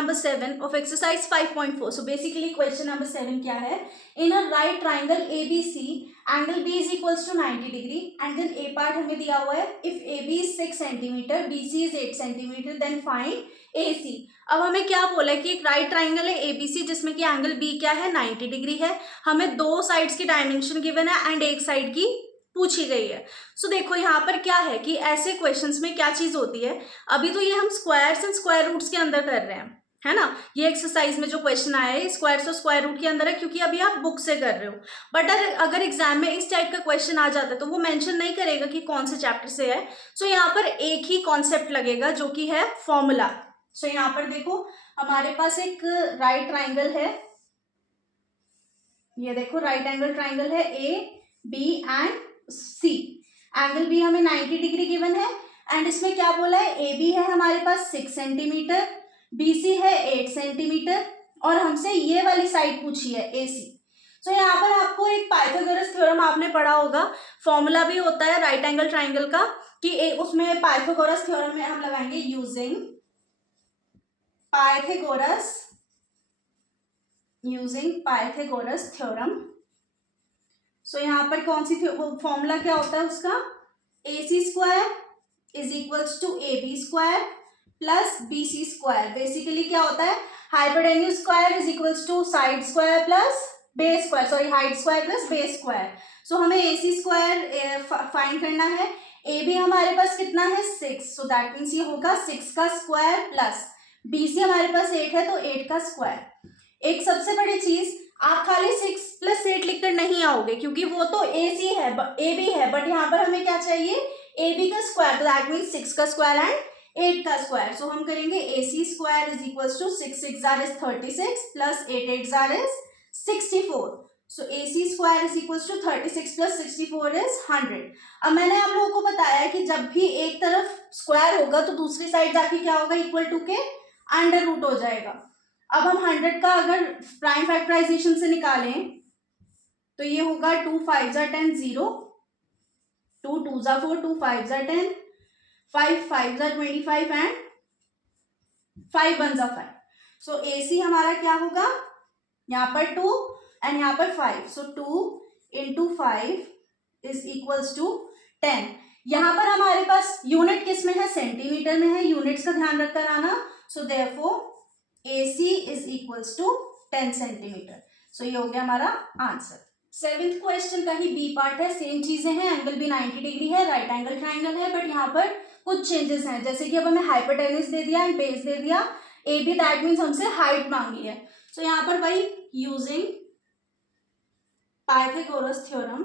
number 7 of exercise 5.4. So basically question number 7 क्या है? In a right triangle ABC, angle B is equals to 90 degree and then A part हमें दिया हुआ है. If AB is 6 centimeter, BC is 8 centimeter, then find AC. अब हमें क्या बोला है कि एक राइट ट्राइंगल है ABC जिसमें कि एंगल B क्या है 90 डिग्री है. हमें दो साइड्स की डायमेंशन गिवन है एंड एक साइड की पूछी गई है. सो देखो यहाँ पर क्या है कि ऐसे क्वेश्चंस में क्या चीज होती है, अभी तो ये हम स्क्वायर्स एंड स्क्वायर रूट्स के अंदर कर रहे हैं, है ना. ये एक्सरसाइज में जो क्वेश्चन आया है स्क्वायर्स और स्क्वायर रूट के अंदर है क्योंकि अभी आप बुक से कर रहे हो. बट अगर एग्जाम में इस टाइप का क्वेश्चन आ जाता है तो वो मेंशन नहीं करेगा कि कौन से चैप्टर से है. सो यहाँ पर एक ही कॉन्सेप्ट लगेगा जो कि है फॉर्मूला. सो यहाँ पर देखो हमारे पास एक राइट ट्राइंगल है, ये देखो राइट एंगल ट्राइंगल है A B and C. Angle B हमें 90 डिग्री गिवन है एंड इसमें क्या बोला है, ए बी है हमारे पास 6 सेंटीमीटर, बी सी है 8 सेंटीमीटर और हमसे ये वाली साइड पूछी है ए सी. सो यहाँ पर आपको एक पाइथागोरस थ्योरम आपने पढ़ा होगा, फॉर्मूला भी होता है राइट एंगल ट्राइंगल का कि उसमें पाइथागोरस थ्योरम में हम लगाएंगे यूजिंग पाइथागोरस थ्योरम. सो यहाँ पर कौन सी फॉर्मूला क्या होता है उसका, A C square is equals to A B square plus B C square. Basically क्या होता है, hypotenuse square is equals to side square plus base square, sorry height square plus base square. So हमें A C square find करना है. A B हमारे पास कितना है 6, so that means ये होगा 6 का स्क्वायर प्लस बी सी हमारे पास 8 है तो 8 का स्क्वायर. एक सबसे बड़ी चीज, आप खाली 6 + 8 लिखकर नहीं आओगे क्योंकि वो तो ए सी है ए बी है, बट यहाँ पर हमें क्या चाहिए ए बी का स्क्वायर, तो दैट मीन्स 6 का स्क्वायर एंड 8 का स्क्वायर. सो हम करेंगे A C square is equals to 6 6 जार इज 36 प्लस 8 8 जार is 64. So A C square is equals to 36 प्लस 64 इज 100. अब मैंने आप लोगों को बताया कि जब भी एक तरफ स्क्वायर होगा तो दूसरी साइड जाके क्या होगा, इक्वल टू के अंडर रूट हो जाएगा. अब हम 100 का अगर प्राइम फैक्टराइजेशन से निकालें तो ये होगा 2 5 जार 10 0, 2 2 जार 4, 2 5 jar 10, 5 5 jar 25 and 5 1 jar 5. So A सी हमारा क्या होगा, यहाँ पर 2 एंड यहाँ पर 5. सो 2 इंटू 5 इज इक्वल्स टू 10. यहाँ पर हमारे पास यूनिट किस में है, सेंटीमीटर में है, यूनिट्स का ध्यान रखकर आना. So therefore AC is equals to 10 centimetre. So ये हो गया हमारा आंसर. 7th क्वेश्चन का ही बी पार्ट है, सेम चीजें हैं, एंगल भी 90 डिग्री है, राइट एंगल ट्राइंगल है, बट यहाँ पर कुछ चेंजेस हैं. जैसे कि अब हमें हाइपोटेन्यूज दे दिया एंड बेस दे दिया, ए बी दैट मीन्स हमसे हाइट मांगी है. सो यहाँ पर वही यूजिंग पाइथागोरस थ्योरम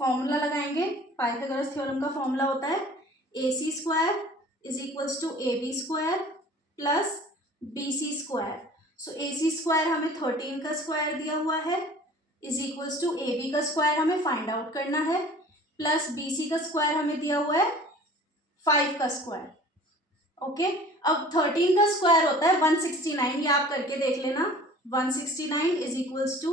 फॉर्मूला लगाएंगे. पाइथागोरस थ्योरम का फॉर्मूला होता है A C square is equals to A B square plus B C square. So A C square हमें 13 का स्क्वायर दिया हुआ है is equals to A B का स्क्वायर हमें फाइंड आउट करना है प्लस बी सी का स्क्वायर हमें दिया हुआ है 5 का स्क्वायर. ओके, अब 13 का स्क्वायर होता है 169, ये आप करके देख लेना. 169 is equals to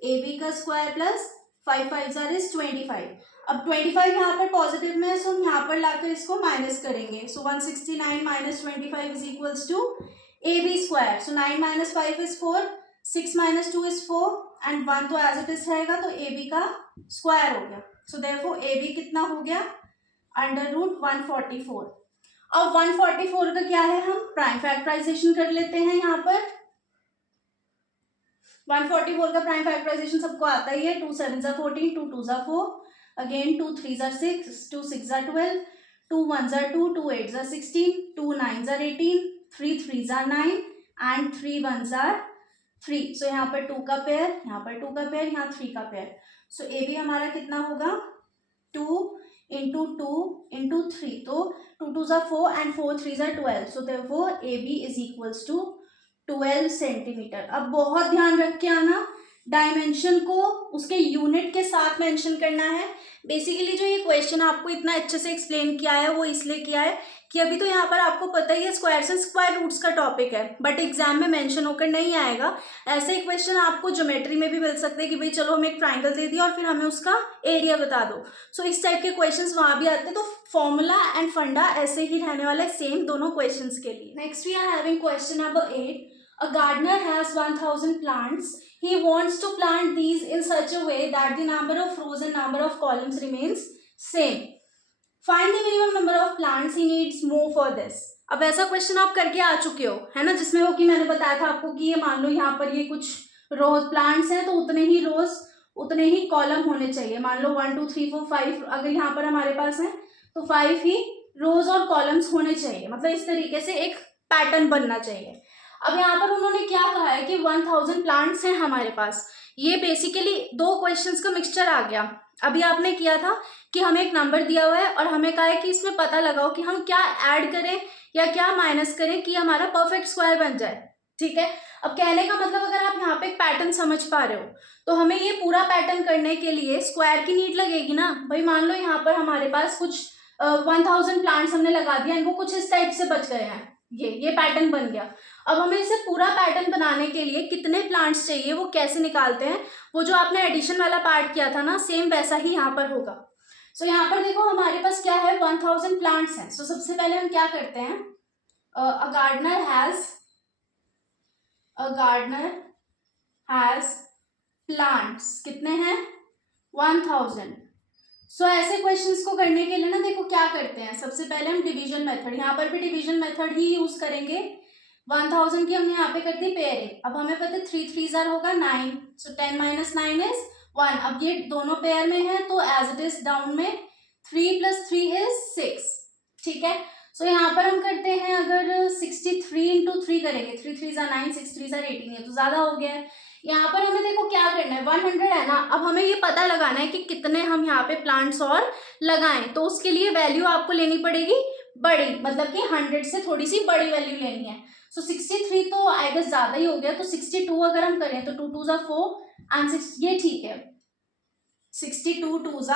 A B का स्क्वायर प्लस 5 5 जार इज 25. अब 25 यहाँ पर पॉजिटिव में है, सो हम यहाँ पर लाकर इसको माइनस करेंगे. So 169 minus 25 is equals to A B square. So 9 minus 5 is 4, 6 minus 2 is 4 and 1 तो एज इट इज रहेगा तो ए बी का स्क्वायर हो गया. सो देयरफॉर ए बी कितना हो गया, अंडर रूट 144. अब 144 का क्या है, हम प्राइम फैक्टराइजेशन कर लेते हैं. यहाँ पर 144 का प्राइम फैक्टराइजेशन सबको आता ही है. 2 7 जार 14, 2 2 जार 4, again 2 3 jar 6, 2 6 jar 12, 2 1 jar 2, 2 8 jar 16, 2 9 jar 18, 3 3 jar 9 and 3 1 jar 3. सो यहाँ पर 2 का पेयर, यहाँ पर 2 का पेयर, यहाँ 3 का पेयर. सो ए बी हमारा कितना होगा, 2 इंटू 2 इंटू 3, तो 2 2 जार 4 एंड 4 3 जार 12. So therefore A B is equals to 12 centimetre. अब बहुत ध्यान रख के आना, डायमेंशन को उसके यूनिट के साथ मेंशन करना है। बेसिकली जो ये क्वेश्चन आपको इतना अच्छे से एक्सप्लेन किया है वो इसलिए किया है कि अभी तो यहाँ पर आपको पता ही है स्क्वायर्स एंड स्क्वायर रूट्स का टॉपिक है, बट एग्जाम में मेंशन होकर नहीं आएगा। ऐसे ही क्वेश्चन आपको ज्योमेट्री में भी मिल सकते हैं कि भाई चलो हमें एक ट्राइंगल दे दिया और फिर हमें उसका एरिया बता दो। सो इस टाइप के क्वेश्चंस वहां भी आते हैं। तो फॉर्मूला एंड फंडा ऐसे ही रहने वाला है सेम दोनों क्वेश्चंस के लिए। Next we are having question number 8। A gardener has 1000 plants. He wants to plant these in such a way that the number of rows and number of columns remains same. Find the minimum number of plants he needs more for this. अब ऐसा question आप करके आ चुके हो है ना, जिसमें हो कि मैंने बताया था आपको कि ये मान लो यहाँ पर ये कुछ रोज प्लांट्स हैं तो उतने ही रोज उतने ही कॉलम होने चाहिए। मान लो 1 2 3 4 5 अगर यहाँ पर हमारे पास है तो 5 ही रोज और कॉलम्स होने चाहिए। मतलब इस तरीके से एक पैटर्न बनना चाहिए। अब यहाँ पर उन्होंने क्या कहा है कि 1000 प्लांट्स हैं हमारे पास। ये बेसिकली दो क्वेश्चंस का मिक्सचर आ गया। अभी आपने किया था कि हमें एक नंबर दिया हुआ है और हमें कहा है कि इसमें पता लगाओ कि हम क्या ऐड करें या क्या माइनस करें कि हमारा परफेक्ट स्क्वायर बन जाए। ठीक है, अब कहने का मतलब अगर आप यहाँ पे एक पैटर्न समझ पा रहे हो तो हमें ये पूरा पैटर्न करने के लिए स्क्वायर की नीड लगेगी ना भाई। मान लो यहाँ पर हमारे पास कुछ 1000 प्लांट्स हमने लगा दिया, इनको कुछ इस टाइप से बच गए हैं, ये पैटर्न बन गया। अब हमें इसे पूरा पैटर्न बनाने के लिए कितने प्लांट्स चाहिए वो कैसे निकालते हैं, वो जो आपने एडिशन वाला पार्ट किया था ना सेम वैसा ही यहाँ पर होगा। सो यहाँ पर देखो हमारे पास क्या है 1000 प्लांट्स हैं। सो सबसे पहले हम क्या करते हैं, अ गार्डनर हैज प्लांट्स कितने हैं 1000। सो ऐसे क्वेश्चंस को करने के लिए ना देखो क्या करते हैं, सबसे पहले हम डिवीजन मेथड, यहाँ पर भी डिवीजन मेथड ही यूज करेंगे। 1000 की हमने यहाँ पे कर दी पेयरिंग। अब हमें पता है 3 3 होगा 9, सो 10 - 9 इज 1। अब ये दोनों पेयर में है तो एज इट इज डाउन में 3 + 3 इज 6। ठीक है, सो यहाँ पर हम करते हैं अगर 63 × 3 करेंगे, 3 3 9 6 3 18, ये तो ज्यादा हो गया है। यहाँ पर हमें देखो क्या करना है 100 है ना। अब हमें ये पता लगाना है कि कितने हम यहाँ पे प्लांट्स और लगाएं, तो उसके लिए वैल्यू आपको लेनी पड़ेगी बड़ी, मतलब कि 100 से थोड़ी सी बड़ी वैल्यू लेनी है। सो 63 तो आई गेस ज्यादा ही हो गया, तो 62 अगर हम करें तो 2 2 = 4 एंड 6, ये ठीक है। 62 2 =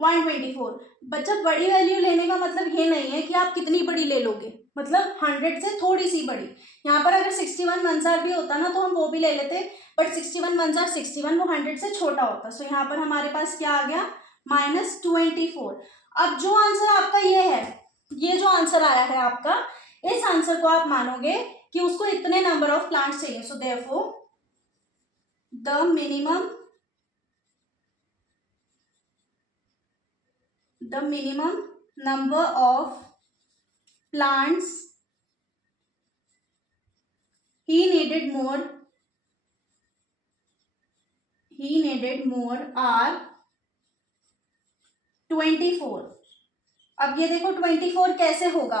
124। बच्चा बड़ी वैल्यू लेने का मतलब ये नहीं है कि आप कितनी बड़ी ले लोगे, मतलब 100 से थोड़ी सी बड़ी। यहाँ पर अगर 61 1 भी होता ना तो हम वो भी ले लेते, बट 61 1 61 वो 100 से छोटा होता। सो यहाँ पर हमारे पास क्या आ गया -24। अब जो आंसर आपका ये है, ये जो आंसर आया है आपका, इस आंसर को आप मानोगे कि उसको इतने नंबर ऑफ प्लांट्स चाहिए। So therefore the minimum number of plants he needed more are 24। अब ये देखो 24 कैसे होगा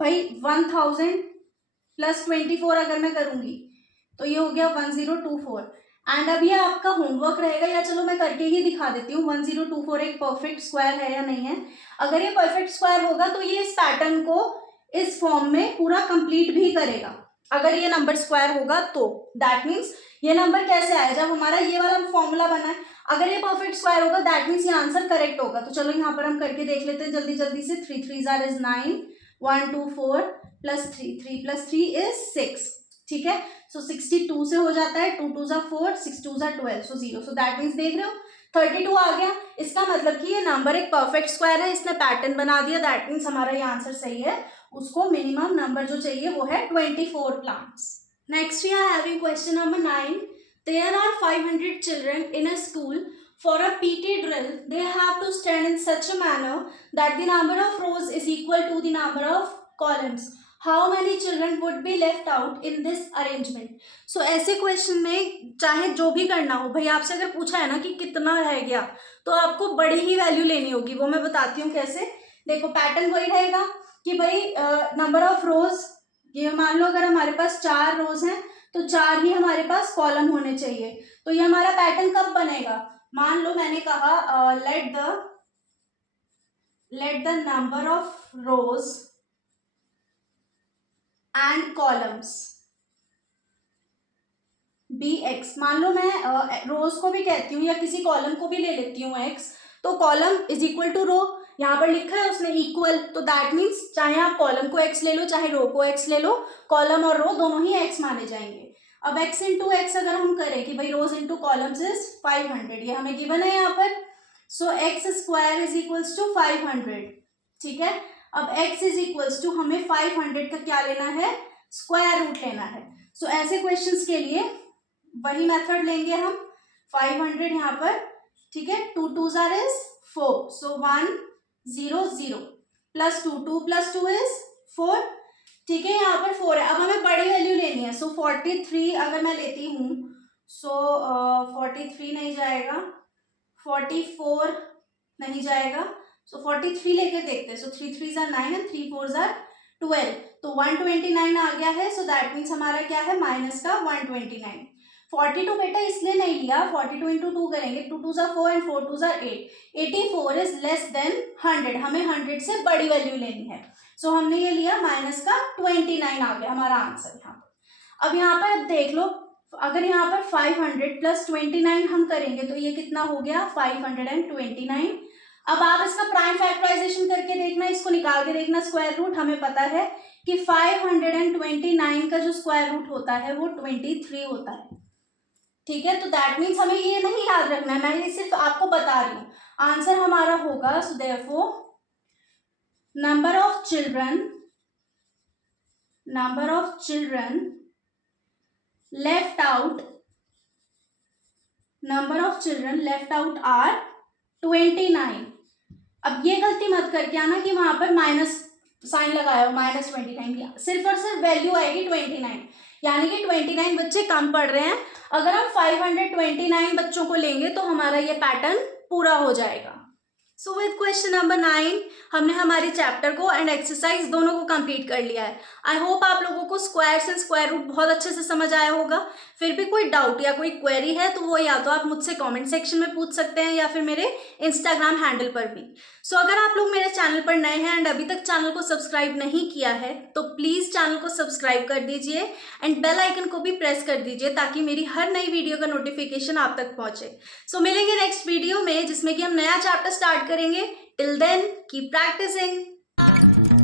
भाई, 1000 + 24 अगर मैं करूंगी तो ये हो गया 1024। एंड अब ये आपका होमवर्क रहेगा, या चलो मैं करके ही दिखा देती हूँ 1024 एक परफेक्ट स्क्वायर है या नहीं है। अगर ये परफेक्ट स्क्वायर होगा तो ये इस पैटर्न को इस फॉर्म में पूरा कंप्लीट भी करेगा। अगर ये नंबर स्क्वायर होगा तो दैट मीन्स ये नंबर कैसे आया, जब हमारा ये वाला फॉर्मूला बना है। अगर ये परफेक्ट स्क्वायर होगा दैट मीन्स ये आंसर करेक्ट होगा। तो चलो यहाँ पर हम करके देख लेते हैं जल्दी जल्दी से। 3 3 इज 9, 1 2 4 + 3 3 + 3 इज 6। ठीक है, सो 62 से हो जाता है, 2 2 = 4 6 2 = 12, सो 0। सो दैट मीन्स देख रहे हो 32 आ गया। इसका मतलब कि ये नंबर एक परफेक्ट स्क्वायर है, इसने पैटर्न बना दिया, दैट मीन्स हमारा ये आंसर सही है। उसको मिनिमम नंबर जो चाहिए वो है 24 plants. Next we are having question number 9। There are 500 children in a school. For a PT drill, they have to stand in such a manner that the number of rows is equal to the number of columns. How many children would be left out in this arrangement? So ऐसे question में चाहे जो भी करना हो भाई, आपसे अगर पूछा है ना कि कितना रह गया तो आपको बड़ी ही वैल्यू लेनी होगी। वो मैं बताती हूँ कैसे। देखो पैटर्न वही रहेगा कि भाई नंबर ऑफ रोज, ये मान लो अगर हमारे पास 4 रोज हैं तो 4 ही हमारे पास कॉलम होने चाहिए। तो ये हमारा पैटर्न कब बनेगा, मान लो मैंने कहा let the number of rows and columns be X, मान लो मैं रोज को भी कहती हूँ या किसी कॉलम को भी ले लेती हूँ एक्स, तो कॉलम इज इक्वल टू रो, यहाँ पर लिखा है उसने इक्वल, तो दैट मीन्स चाहे आप कॉलम को एक्स ले लो चाहे रो को एक्स ले लो, कॉलम और रो दोनों ही एक्स माने जाएंगे। अब एक्स इंटू एक्स अगर हम करें कि भाई रोज इंटू कॉलम्स इज 500, ये हमें गिवन है यहाँ पर, so X square is equals to 500, ठीक है। अब x इज इक्वल्स टू हमें 500 का क्या लेना है, स्क्वायर रूट लेना है। सो ऐसे क्वेश्चंस के लिए वही मेथड लेंगे हम, 500 यहाँ पर, ठीक है, 2 2s are is 4, so 1 0 0 plus 2 2 plus 2 is 4, ठीक है, यहाँ पर 4 है। अब हमें बड़ी वैल्यू लेनी है, सो 43 अगर मैं लेती हूँ, सो 43 नहीं जाएगा, 44 नहीं जाएगा, सो 43 लेके देखते हैं, सो 3 3s are 9 and 3 4s are 12, तो 129 आ गया है, सो दैट मीन्स हमारा क्या है, माइनस का 129। 42 बेटा इसलिए नहीं लिया, 42 इंटू 2 करेंगे, 2 2s are 4 and 4 2s are 8, 84 is less than 100, हमें 100 से बड़ी वैल्यू लेनी है, सो हमने ये लिया माइनस का 29 आ गया हमारा आंसर यहाँ पर। अब यहाँ पर अब देख लो, अगर यहाँ पर 500 प्लस 29 हम करेंगे तो ये कितना हो गया, 529। अब आप इसका प्राइम फैक्टराइजेशन करके देखना, इसको निकाल के देखना स्क्वायर रूट, हमें पता है कि 529 का जो स्क्वायर रूट होता है वो 23 होता है, ठीक है। तो दैट मीन्स हमें ये नहीं याद रखना है, मैं ये सिर्फ आपको बता रही हूँ, आंसर हमारा होगा, so therefore number of children left out are 29। अब ये गलती मत करके आना कि वहां पर माइनस साइन लगाया हो, -29, सिर्फ और सिर्फ वैल्यू आएगी 29, यानी कि 29 बच्चे कम पढ़ रहे हैं। अगर हम 529 बच्चों को लेंगे तो हमारा ये पैटर्न पूरा हो जाएगा। सो विद क्वेश्चन नंबर 9 हमने हमारी चैप्टर को एंड एक्सरसाइज दोनों को कंप्लीट कर लिया है। आई होप आप लोगों को स्क्वायर्स एंड स्क्वायर रूट बहुत अच्छे से समझ आया होगा। फिर भी कोई डाउट या कोई क्वेरी है तो वो या तो आप मुझसे कमेंट सेक्शन में पूछ सकते हैं या फिर मेरे इंस्टाग्राम हैंडल पर भी। सो अगर आप लोग मेरे चैनल पर नए हैं एंड अभी तक चैनल को सब्सक्राइब नहीं किया है तो प्लीज़ चैनल को सब्सक्राइब कर दीजिए एंड बेल आइकन को भी प्रेस कर दीजिए ताकि मेरी हर नई वीडियो का नोटिफिकेशन आप तक पहुंचे। सो मिलेंगे नेक्स्ट वीडियो में जिसमें कि हम नया चैप्टर स्टार्ट करेंगे। Till then keep practising.